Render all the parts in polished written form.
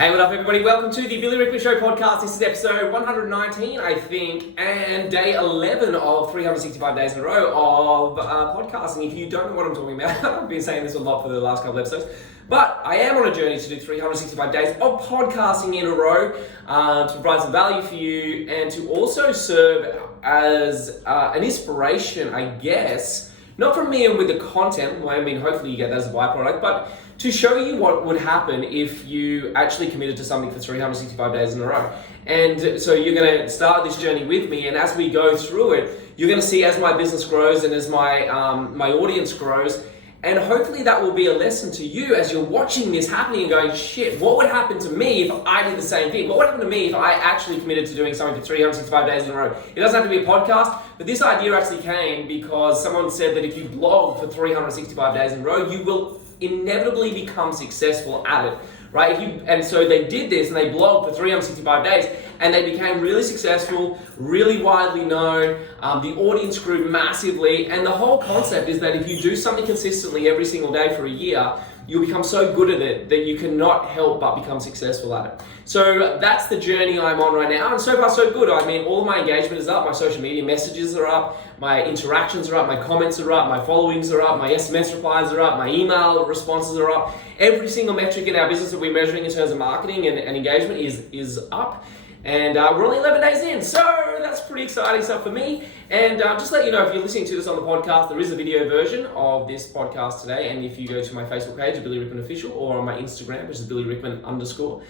Hey, what up everybody? Welcome to the Billy Rickman Show podcast. This is episode 119, I think, and day 11 of 365 days in a row of podcasting. If you don't know what I'm talking about, I've been saying this a lot for the last couple episodes, but I am on a journey to do 365 days of podcasting in a row to provide some value for you and to also serve as an inspiration, I guess, not from me and with the content, I mean, hopefully you get that as a byproduct, but to show you what would happen if you actually committed to something for 365 days in a row. And so you're going to start this journey with me, and as we go through it, you're going to see as my business grows and as my audience grows, and hopefully that will be a lesson to you as you're watching this happening and going, shit, what would happen to me if I did the same thing? What would happen to me if I actually committed to doing something for 365 days in a row? It doesn't have to be a podcast, but this idea actually came because someone said that if you blog for 365 days in a row, you will inevitably become successful at it, right? And so they did this and they blogged for 365 days and they became really successful, really widely known. The audience grew massively, and the whole concept is that if you do something consistently every single day for a year, you'll become so good at it that you cannot help but become successful at it. So that's the journey I'm on right now, and so far so good. I mean, all of my engagement is up, my social media messages are up, my interactions are up, my comments are up, my followings are up, my SMS replies are up, my email responses are up. Every single metric in our business that we're measuring in terms of marketing and engagement is up. And we're only 11 days in, so that's pretty exciting stuff for me. And just to let you know, if you're listening to this on the podcast, there is a video version of this podcast today. And if you go to my Facebook page, Billy Rickman Official, or on my Instagram, which is Billy Rickman _,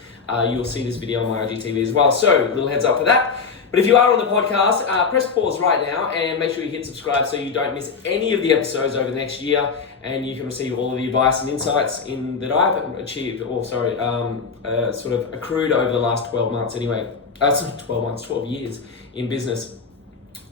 you'll see this video on my IGTV as well. So, little heads up for that. But if you are on the podcast, press pause right now and make sure you hit subscribe so you don't miss any of the episodes over the next year, and you can receive all of the advice and insights that I've achieved, sort of accrued over the last 12 months anyway. 12 years in business.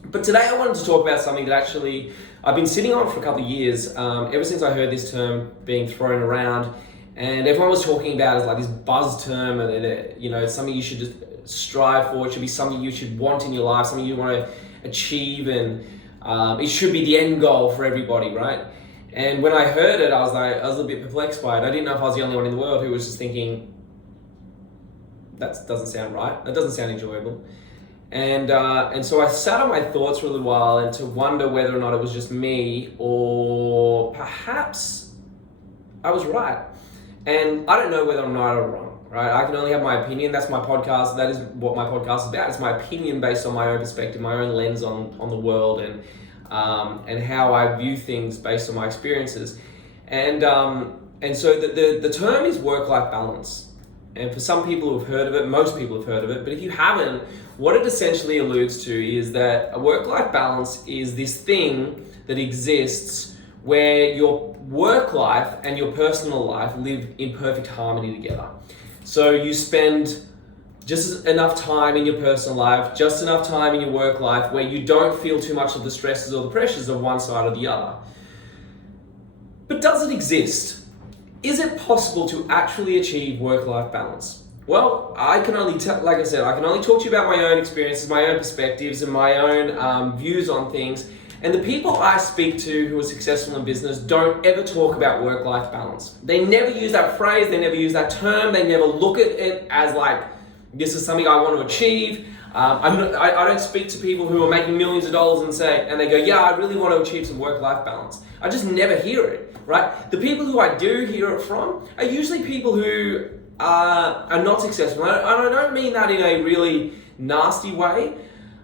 But today I wanted to talk about something that actually I've been sitting on for a couple of years, ever since I heard this term being thrown around, and everyone was talking about it as like this buzz term, and it's something you should just strive for. It should be something you should want in your life, something you want to achieve, and it should be the end goal for everybody, right? And when I heard it, I was a little bit perplexed by it. I didn't know if I was the only one in the world who was just thinking, that doesn't sound right. That doesn't sound enjoyable. And so I sat on my thoughts for a little while and to wonder whether or not it was just me, or perhaps I was right. And I don't know whether I'm right or wrong, right? I can only have my opinion. That's my podcast. That is what my podcast is about. It's my opinion based on my own perspective, my own lens on the world, and how I view things based on my experiences. And so the term is work-life balance. And for some people who've heard of it, most people have heard of it, but if you haven't, what it essentially alludes to is that a work-life balance is this thing that exists where your work life and your personal life live in perfect harmony together. So you spend just enough time in your personal life, just enough time in your work life where you don't feel too much of the stresses or the pressures of one side or the other. But does it exist? Is it possible to actually achieve work-life balance? Well, I can only talk to you about my own experiences, my own perspectives, and my own views on things. And the people I speak to who are successful in business don't ever talk about work-life balance. They never use that phrase, they never use that term, they never look at it as like, this is something I want to achieve. I don't speak to people who are making millions of dollars and they go, yeah, I really want to achieve some work-life balance. I just never hear it, right? The people who I do hear it from are usually people who are not successful. And I don't mean that in a really nasty way.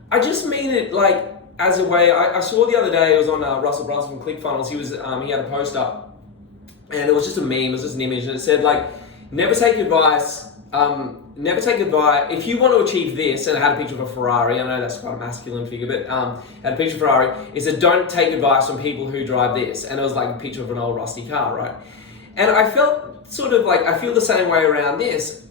I just mean it like as a way. I saw the other day, it was on Russell Brunson from ClickFunnels. He had a post up, and it was just a meme. It was just an image, and it said like, never take advice. If you want to achieve this, and it had a picture of a Ferrari. I know that's quite a masculine figure, but had a picture of a Ferrari. It said, don't take advice from people who drive this, and it was like a picture of an old rusty car, right? And I felt sort of like, I feel the same way around this.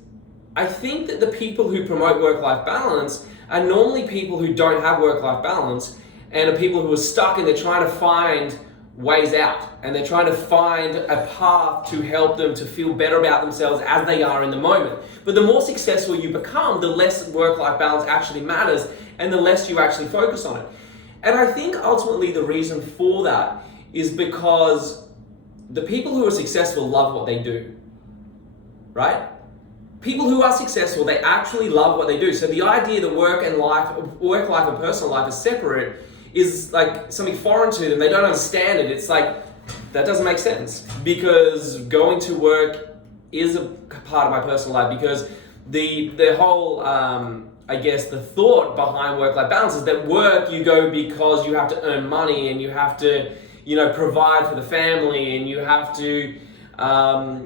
I think that the people who promote work-life balance are normally people who don't have work-life balance, and are people who are stuck and they're trying to find ways out, and they're trying to find a path to help them to feel better about themselves as they are in the moment. But the more successful you become, the less work-life balance actually matters, and the less you actually focus on it. And I think ultimately the reason for that is because the people who are successful love what they do, right? people who are successful, they actually love what they do. So the idea that work life and personal life is separate is like something foreign to them. They don't understand it. It's like, that doesn't make sense, because going to work is a part of my personal life, because the whole, I guess the thought behind work-life balance is that work, you go because you have to earn money and you have to, provide for the family, and you have to, have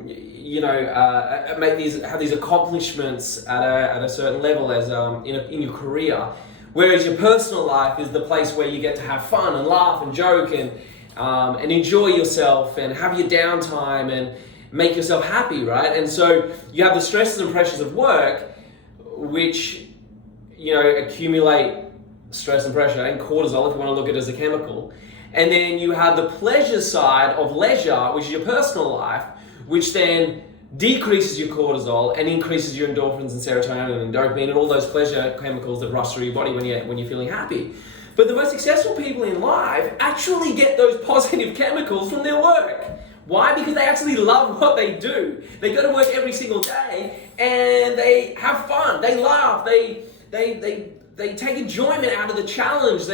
these accomplishments at a certain level as in your career. Whereas your personal life is the place where you get to have fun and laugh and joke and enjoy yourself and have your downtime and make yourself happy, right? And so you have the stresses and pressures of work, which accumulate stress and pressure and cortisol, if you want to look at it as a chemical. And then you have the pleasure side of leisure, which is your personal life, which then decreases your cortisol and increases your endorphins and serotonin and dopamine and all those pleasure chemicals that rush through your body when you're feeling happy. But the most successful people in life actually get those positive chemicals from their work. Why? Because they actually love what they do. They go to work every single day and they have fun. They laugh. They take enjoyment out of the challenge.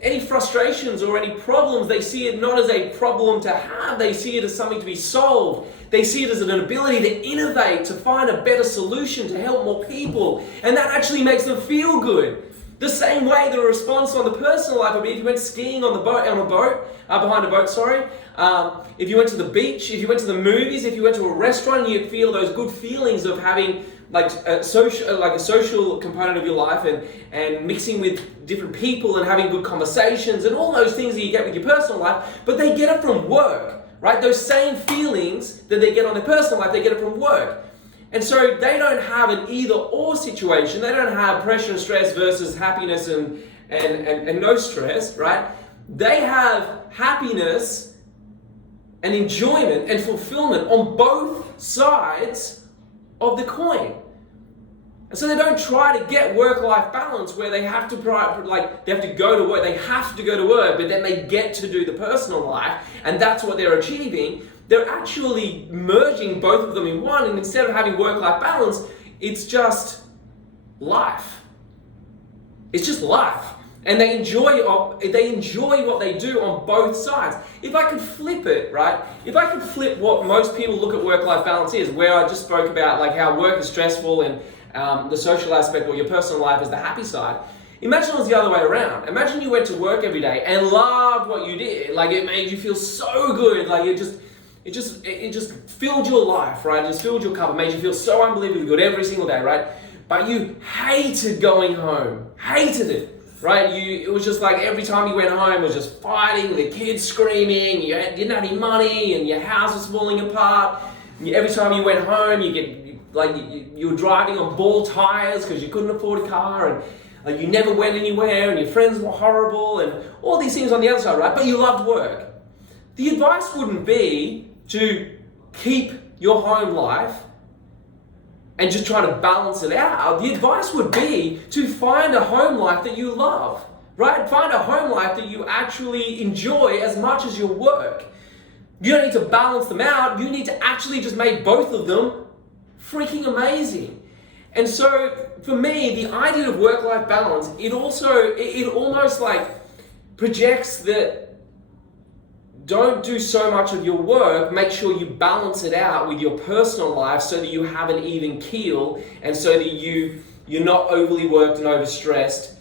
Any frustrations or any problems, they see it not as a problem to have. They see it as something to be solved. They see it as an ability to innovate, to find a better solution, to help more people. And that actually makes them feel good. The same way the response on the personal life would be if you went skiing behind a boat, if you went to the beach, if you went to the movies, if you went to a restaurant, you'd feel those good feelings of having like a social component of your life and mixing with different people and having good conversations and all those things that you get with your personal life, but they get it from work, right? Those same feelings that they get on their personal life, they get it from work. And so they don't have an either or situation. They don't have pressure and stress versus happiness and no stress, right? They have happiness and enjoyment and fulfillment on both sides of the coin. And so they don't try to get work-life balance where they have to go to work. They have to go to work, but then they get to do the personal life, and that's what they're achieving. They're actually merging both of them in one, and instead of having work-life balance, it's just life. It's just life. And they enjoy what they do on both sides. If I could flip it, right? If I could flip what most people look at work-life balance is, where I just spoke about like how work is stressful and the social aspect or your personal life is the happy side. Imagine it was the other way around. Imagine you went to work every day and loved what you did. Like it made you feel so good. Like it just filled your life, right? It just filled your cup. It made you feel so unbelievably good every single day, right? But you hated going home. Hated it. Right? It was just like every time you went home, it was just fighting, the kids screaming, you didn't have any money, and your house was falling apart. Every time you went home, you were driving on ball tires because you couldn't afford a car, and you never went anywhere, and your friends were horrible, and all these things on the other side, right? But you loved work. The advice wouldn't be to keep your home life and just try to balance it out. The advice would be to find a home life that you love, right? Find a home life that you actually enjoy as much as your work. You don't need to balance them out. You need to actually just make both of them freaking amazing. And so for me, the idea of work-life balance, it almost like projects that don't do so much of your work. Make sure you balance it out with your personal life so that you have an even keel, and so that you're not overly worked and overstressed.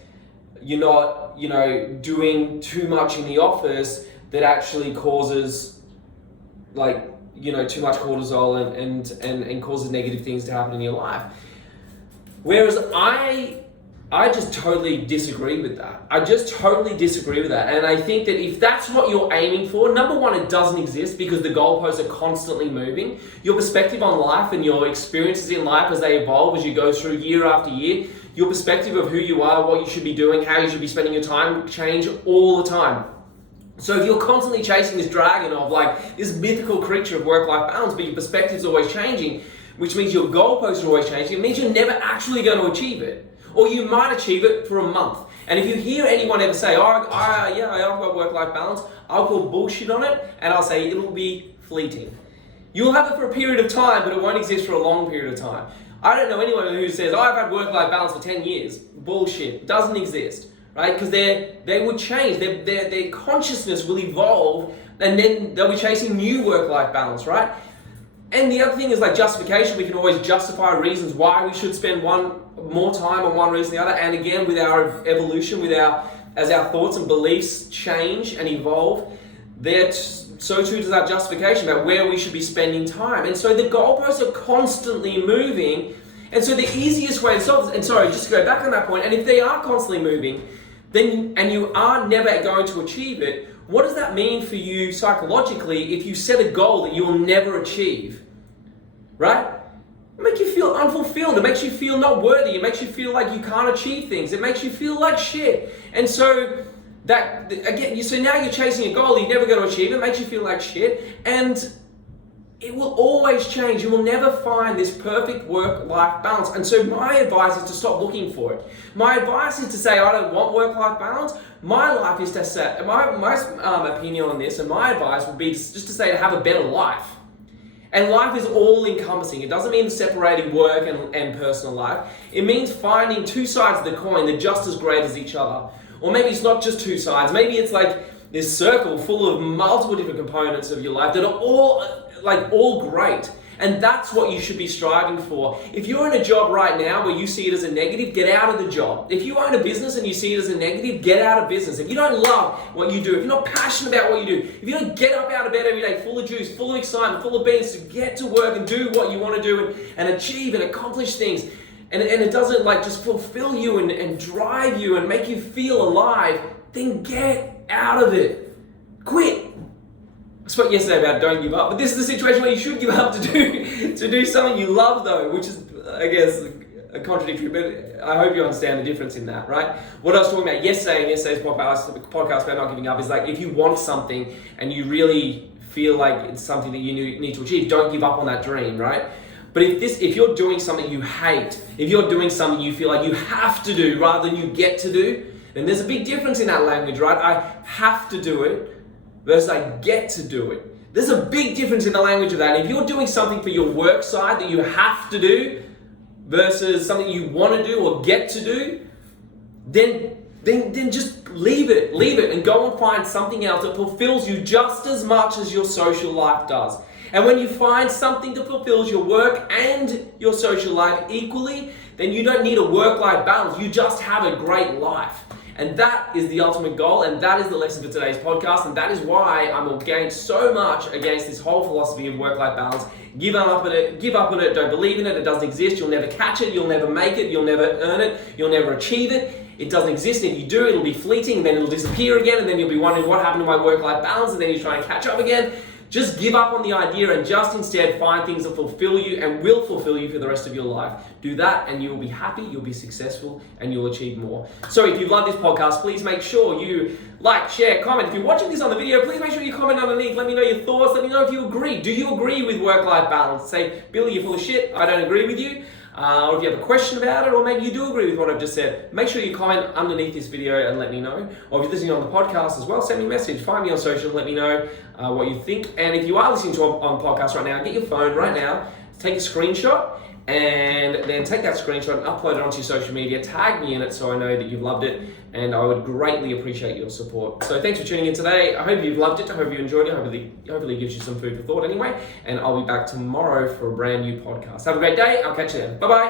You're not, doing too much in the office that actually causes too much cortisol and causes negative things to happen in your life. Whereas I just totally disagree with that. I just totally disagree with that. And I think that if that's what you're aiming for, number one, it doesn't exist because the goalposts are constantly moving. Your perspective on life and your experiences in life as they evolve, as you go through year after year, your perspective of who you are, what you should be doing, how you should be spending your time change all the time. So if you're constantly chasing this dragon of this mythical creature of work-life balance, but your perspective's always changing, which means your goalposts are always changing, it means you're never actually going to achieve it. Or you might achieve it for a month. And if you hear anyone ever say, I've got work-life balance, I'll call bullshit on it, and I'll say it'll be fleeting. You'll have it for a period of time, but it won't exist for a long period of time. I don't know anyone who says, oh, I've had work-life balance for 10 years. Bullshit. Doesn't exist, right? Because they would change. Their consciousness will evolve, and then they'll be chasing new work-life balance, right? And the other thing is like justification. We can always justify reasons why we should spend more time on one reason than the other. And again, with our evolution, as our thoughts and beliefs change and evolve, so too does our justification about where we should be spending time. And so the goalposts are constantly moving. And so the easiest way to solve this, and sorry, just to go back on that point, and if they are constantly moving, and you are never going to achieve it, what does that mean for you psychologically if you set a goal that you will never achieve? Right? It makes you feel unfulfilled. It makes you feel not worthy. It makes you feel like you can't achieve things. It makes you feel like shit. And so so now you're chasing a goal you're never going to achieve. It makes you feel like shit. And it will always change. You will never find this perfect work-life balance. And so my advice is to stop looking for it. My advice is to say, I don't want work-life balance. My life is to say, my opinion on this and my advice would be just to say to have a better life. And life is all-encompassing. It doesn't mean separating work and personal life. It means finding two sides of the coin that are just as great as each other. Or maybe it's not just two sides. Maybe it's like this circle full of multiple different components of your life that are all great. And that's what you should be striving for. If you're in a job right now where you see it as a negative, get out of the job. If you own a business and you see it as a negative, get out of business. If you don't love what you do, if you're not passionate about what you do, if you don't get up out of bed every day full of juice, full of excitement, full of beans to get to work and do what you want to do and achieve and accomplish things, and it doesn't just fulfill you and drive you and make you feel alive, then get out of it. Quit. I spoke yesterday about don't give up, but this is the situation where you should give up to do something you love though, which is, I guess, a contradictory, but I hope you understand the difference in that, right? What I was talking about yesterday in yesterday's podcast about not giving up is like if you want something and you really feel like it's something that you need to achieve, don't give up on that dream, right? But if you're doing something you hate, if you're doing something you feel like you have to do rather than you get to do, then there's a big difference in that language, right? I have to do it versus I get to do it. There's a big difference in the language of that. If you're doing something for your work side that you have to do versus something you want to do or get to do, then just leave it and go and find something else that fulfills you just as much as your social life does. And when you find something that fulfills your work and your social life equally, then you don't need a work-life balance. You just have a great life. And that is the ultimate goal, and that is the lesson for today's podcast, and that is why I'm against so much against this whole philosophy of work-life balance. Give up on it, don't believe in it, it doesn't exist, you'll never catch it, you'll never make it, you'll never earn it, you'll never achieve it. It doesn't exist, and if you do, it'll be fleeting, and then it'll disappear again, and then you'll be wondering what happened to my work-life balance, and then you try and catch up again. Just give up on the idea and just instead find things that fulfill you and will fulfill you for the rest of your life. Do that and you will be happy, you'll be successful, and you'll achieve more. So if you love this podcast, please make sure you like, share, comment. If you're watching this on the video, please make sure you comment underneath. Let me know your thoughts. Let me know if you agree. Do you agree with work-life balance? Say, Billy, you're full of shit. I don't agree with you. Or if you have a question about it, or maybe you do agree with what I've just said, make sure you comment underneath this video and let me know. Or if you're listening on the podcast as well, send me a message, find me on social, let me know what you think. And if you are listening to on podcast right now, get your phone right now, take a screenshot, and then take that screenshot and upload it onto your social media, tag me in it so I know that you've loved it, and I would greatly appreciate your support. So thanks for tuning in today. I hope you've loved it. I hope you enjoyed it. Hopefully it gives you some food for thought anyway, and I'll be back tomorrow for a brand new podcast. Have a great day. I'll catch you then. Bye-bye.